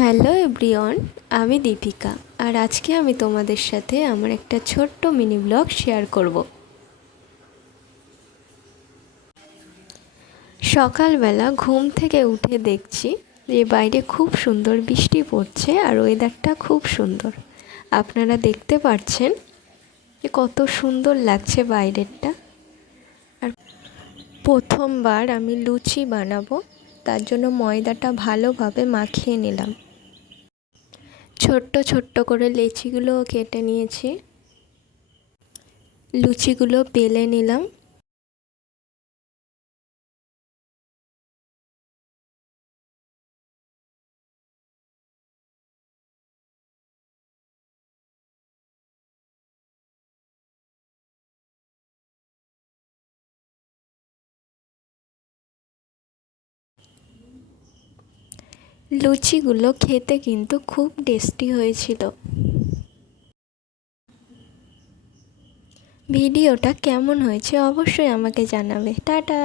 Hello everyone, আমি দীপিকা। আর আজকে আমি তোমাদের সাথে আমার একটা ছোট্ট মিনি ব্লগ শেয়ার করব। সকালবেলা ঘুম থেকে উঠে দেখছি যে বাইরে খুব সুন্দর বৃষ্টি পড়ছে আর ওয়েদারটা খুব সুন্দর। আপনারা দেখতে পাচ্ছেন যে কত সুন্দর লাগছে বাইরেরটা। আর প্রথমবার আমি লুচি বানাবো, তার জন্য ময়দাটা ভালোভাবে মাখিয়ে নিলাম। ছোট্ট ছোট্ট করে লেচিগুলো কেটে নিয়েছি, লুচিগুলো বেলে নিলাম। লুচিগুলো খেতে কিন্তু খুব টেস্টি হয়েছিল। ভিডিওটা কেমন হয়েছে অবশ্যই আমাকে জানাবে। টাটা।